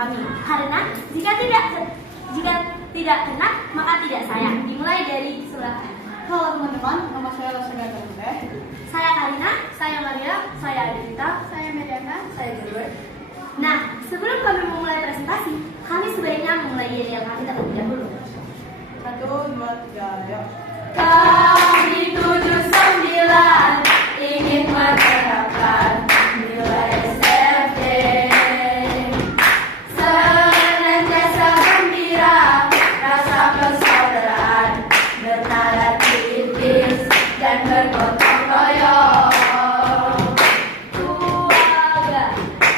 kami. Karena jika tidak kena, maka tidak sayang. Dimulai dari sebelah kanan. Halo teman-teman, nama saya Lasega Teh. Saya Karina, saya Maria, saya Adita, Saya Mediana. saya Gilbert. Nah, sebelum kami memulai presentasi, kami sebaiknya memulai dari yang kami terlebih dahulu. 1, 2, 3, ayo. Kami 79 ingin menerapkan nilai SFD. Senantiasa gembira, rasa persaudaraan, bernada tipis dan bergotong royong. Keluarga,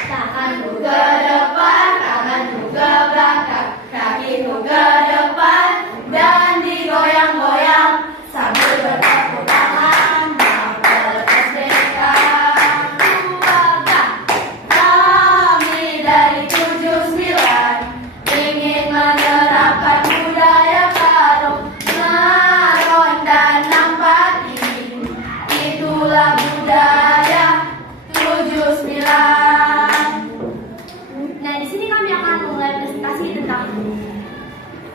tanganmu ke depan, tanganmu ke belakang, kakimu ke depan dan digoyang-goyang sambil bertepuk tangan. Mapel SBK keluarga, kami dari 79 ingin menerapkan budaya karung, ngaron dan nampati. Itulah budaya 79. Nah, di sini kami akan memulai presentasi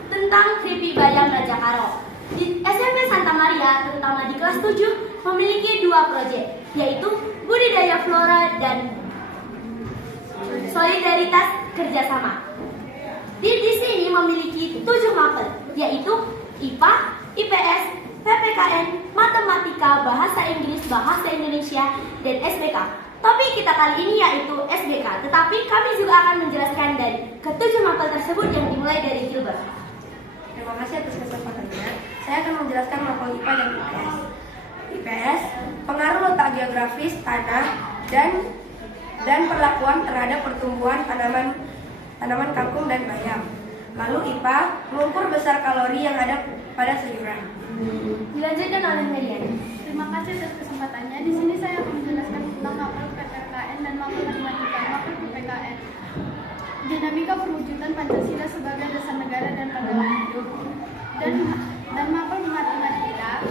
tentang Kripik Bayam Raja Karo. Di SMP Santa Maria, terutama di kelas 7, memiliki 2 proyek, yaitu budidaya flora dan solidaritas kerjasama. Di sini memiliki 7 mapel, yaitu IPA, IPS, PPKN, Matematika, Bahasa Inggris, Bahasa Indonesia, dan SBK. Topik kita kali ini yaitu SBK, tetapi kami juga akan menjelaskan dari ke-7 mapel tersebut yang dimulai dari Gilbert. Terima kasih atas kesempatannya. Saya akan menjelaskan mapel IPA dan IPS. IPS, pengaruh letak geografis tanah dan perlakuan terhadap pertumbuhan tanaman kangkung dan bayam. Lalu IPA, mengukur besar kalori yang ada pada sayuran. Dilanjutkan oleh Merian. Terima kasih atas kesempatannya. Di sini saya akan menjelaskan tentang mapel PPKN dan mapel matematika. Mapel PPKN, dinamika perwujudan Pancasila sebagai dasar negara dan pandangan hidup. Dan mapel matematika,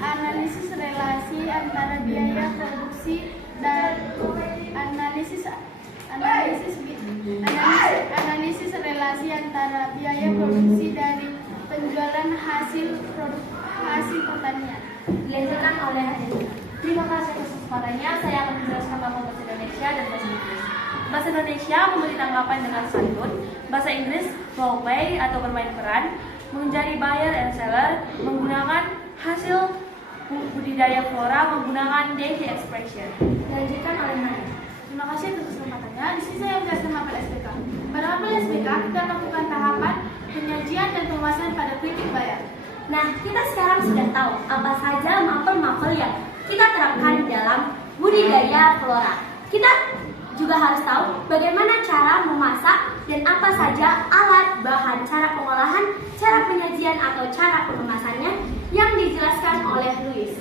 analisis relasi antara biaya produksi dan analisis relasi antara biaya produksi dari penjualan hasil pertanian. Dilanjutkan oleh Adita. Terima kasih atas kesempatannya. Saya akan menjelaskan mapel bahasa Indonesia dan bahasa Inggris. Bahasa Indonesia memberi tanggapan dengan santun. Bahasa Inggris role play atau bermain peran, menjadi buyer and seller, menggunakan hasil budidaya flora, menggunakan daily expression. Dilanjutkan oleh Maria. Terima kasih atas kesempatannya. Di sini saya menjelaskan mapel SPK. Pada mapel SPK, kita lakukan tahapan penyajian dan pemasaran pada Kripik Bayam. Nah, kita sekarang sudah tahu apa saja mapel-mapel yang kita terapkan dalam budidaya flora. Kita juga harus tahu bagaimana cara memasak dan apa saja alat, bahan, cara pengolahan, cara penyajian atau cara pengemasannya yang dijelaskan oleh Luis.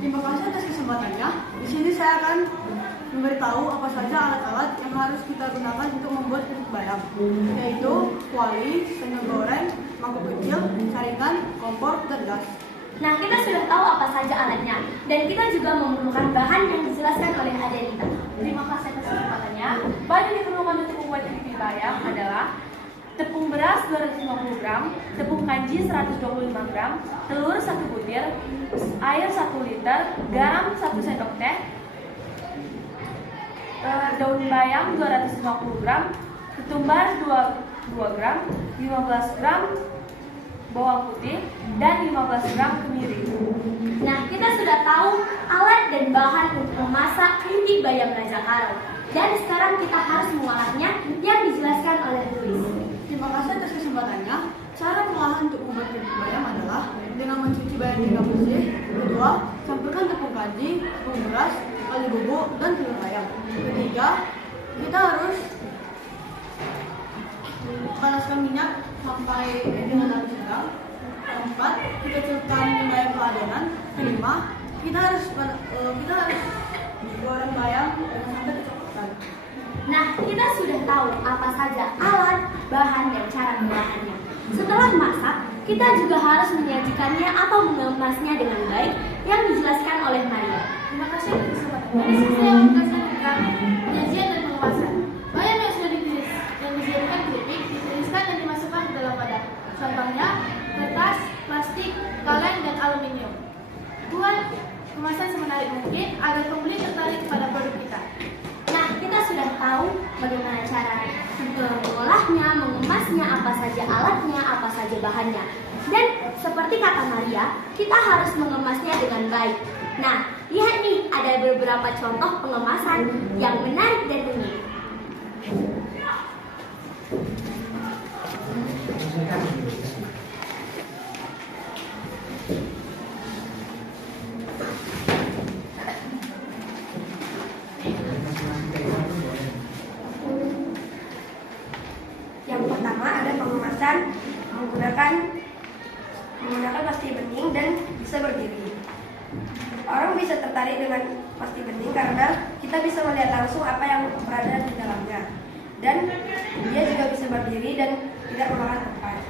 Terima kasih atas kesempatannya. Di sini saya akan memberitahu apa saja alat-alat yang harus kita gunakan untuk membuat Kripik Bayam, yaitu kuali, sendok goreng, mangkok kecil, saringan, kompor, dan gas. Nah, kita sudah tahu apa saja alatnya dan kita juga memerlukan bahan yang dijelaskan oleh Adita. Terima kasih atas kesempatannya. Bahan yang diperlukan untuk membuat Kripik Bayam adalah tepung beras 250 gram, tepung kanji 125 gram, telur 1 butir, air 1 liter, garam 1 sendok teh, daun bayam 250 gram, ketumbar 2 gram, 15 gram bawang putih, dan 15 gram kemiri. Nah, kita sudah tahu alat dan bahan untuk memasak Kripik Bayam Raja Karo. Dan sekarang kita harus mengolahnya yang dijelaskan oleh Luis. Terima kasih atas kesempatannya. Cara pengolahan untuk membuat Kripik Bayam adalah dengan mencuci bayam hingga bersih. Kedua, campurkan tepung kanji, tepung beras, kali bubuk, dan telur ayam. Ketiga, kita harus panaskan minyak sampai dengan api sedang. Keempat, kita celupkan bayam ke adonan. Kelima, kita harus goreng bayam sampai kecoklatan. Nah, kita sudah tahu apa saja alat, bahan, dan cara mengolahnya. Setelah masak, kita juga harus menyajikannya atau mengemasnya dengan baik yang dijelaskan oleh Maria. Terima kasih atas kesempatannya. Di sini saya menjelaskan tentang penyajian dan pengemasan. Bayam yang sudah diiris dan dijadikan kemasan semenarik mungkin agar pembeli tertarik pada produk kita. Nah, kita sudah tahu bagaimana cara mengolahnya, mengemasnya, apa saja alatnya, apa saja bahannya. Dan seperti kata Maria, kita harus mengemasnya dengan baik. Nah, lihat nih, ada beberapa contoh pengemasan yang menarik dan unik. Yang pertama ada pengemasan menggunakan plastik bening dan bisa berdiri. Orang bisa tertarik dengan plastik bening karena kita bisa melihat langsung apa yang berada di dalamnya, dan dia juga bisa berdiri dan tidak memakan tempat.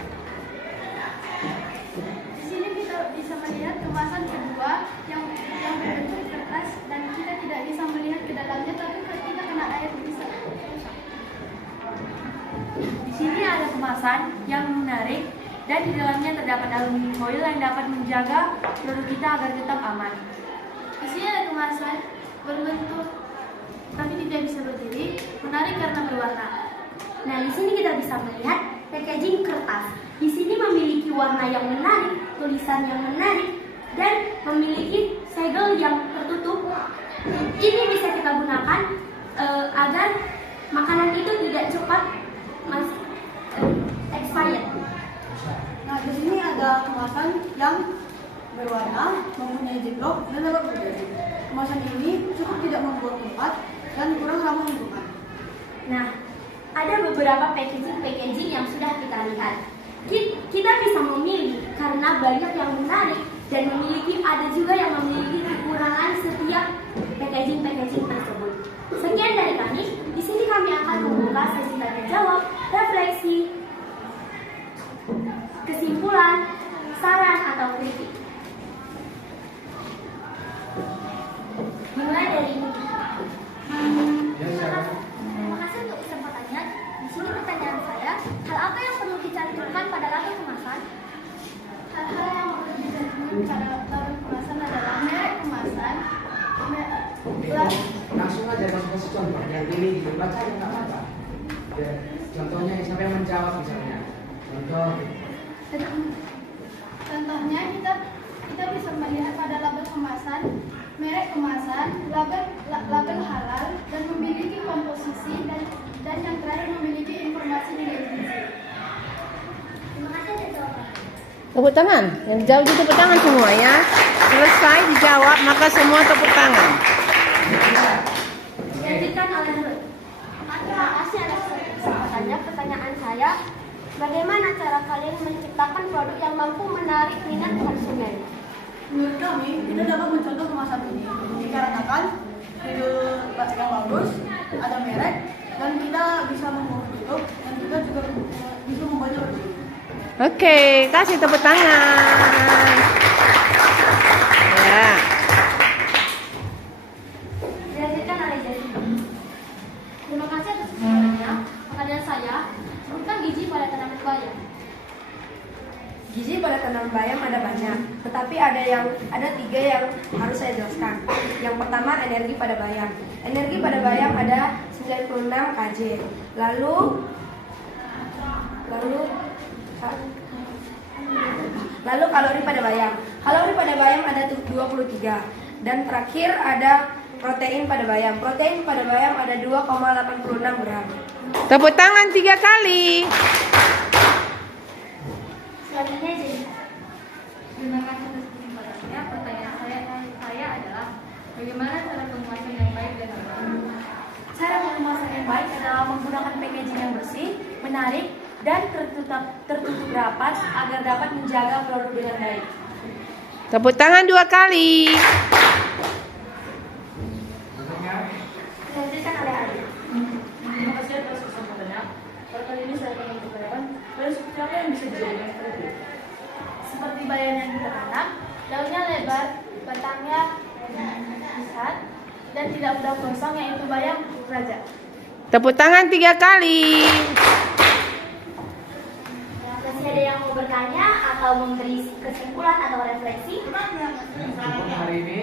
Di sini kita bisa melihat kemasan kedua yang berbentuk kertas dan kita tidak bisa melihat ke dalamnya, tapi ketika kena air bisa. Di sini ada kemasan yang menarik dan di dalamnya terdapat aluminium foil yang dapat menjaga produk kita agar tetap aman. Di sini ada kemasan berbentuk tapi tidak bisa berdiri, menarik karena berwarna. Nah, di sini kita bisa melihat packaging kertas. Di sini memiliki warna yang menarik, tulisan yang menarik, dan memiliki segel yang tertutup. Ini bisa kita gunakan agar makanan itu tidak cepat expired. Nah, di sini ada kemasan yang berwarna, mempunyai ziplock dan dapat berdiri. Kemasan ini cukup tidak membuat tempat dan kurang ramah lingkungan. Nah, ada beberapa packaging yang sudah kita lihat. Kita bisa memilih karena banyak yang menarik dan ada juga yang memiliki kekurangan setiap packaging tersebut. Sekian dari kami. Di sini kami akan membuka sesi tanya jawab, refleksi, kesimpulan, saran atau kritik. Mulai dari ini. Terima kasih untuk kesempatannya. Di sini pertanyaan saya, hal apa yang perlu dicantumkan pada label kemasan? Hal-hal yang perlu dicantumkan pada label kemasan adalah merek kemasan, Langsung aja kasih contoh yang ini dibaca ya nggak apa-apa. Ya, contohnya siapa yang menjawab misalnya. Contohnya kita bisa melihat pada label kemasan, merek kemasan, label halal, dan memiliki komposisi dan yang terakhir memiliki informasi nilai gizi. Terima kasih atas jawaban. Tepuk tangan. Yang dijawab itu tepuk tangan semuanya. Selesai dijawab maka semua tepuk tangan. Dilanjutkan oleh Ruth. Terima kasih atas kesempatannya. Pertanyaan saya, bagaimana cara kalian menciptakan produk yang mampu menarik minat konsumen? Menurut kami, kita dapat mencontoh kemasan ini dikarenakan judul yang bagus, ada merek, dan kita bisa membuat produk, dan kita juga bisa membaca berdiri. Oke, kasih tepuk tangan. Ya. Dilanjutkan oleh Jasmine. Terima kasih atas kesempatannya. Pertanyaan saya, sebutkan gizi pada tanaman bayam. Gizi pada tanaman bayam ada banyak, tetapi ada 3 yang harus saya jelaskan. Yang pertama, energi pada bayam. Energi pada bayam ada 96 kJ. Lalu kalori pada bayam. Kalori pada bayam ada 23. Dan terakhir ada protein pada bayam. Protein pada bayam ada 2,86 gram. Tepuk tangan 3 kali. Selanjutnya jadi Terima kasih atas kesempatannya. Pertanyaan saya adalah bagaimana cara pengemasan yang baik dan aman? Cara pengemasan yang baik adalah menggunakan packaging yang bersih, menarik, dan tertutup rapat agar dapat menjaga produk dengan baik. Tepuk tangan 2 kali. dilanjutkan oleh Ali. Terima kasih atas kesempatannya. Pada kali ini saya akan memperkenalkan bayam seperti apa yang bisa dijadikan seperti itu. Seperti bayam yang kita tanam, daunnya lebar, batangnya besar, dan tidak mudah gosong, yaitu bayam raja. Tepuk tangan 3 kali. Masih ada yang mau bertanya atau memberi kesimpulan atau refleksi? Cukup hari ini.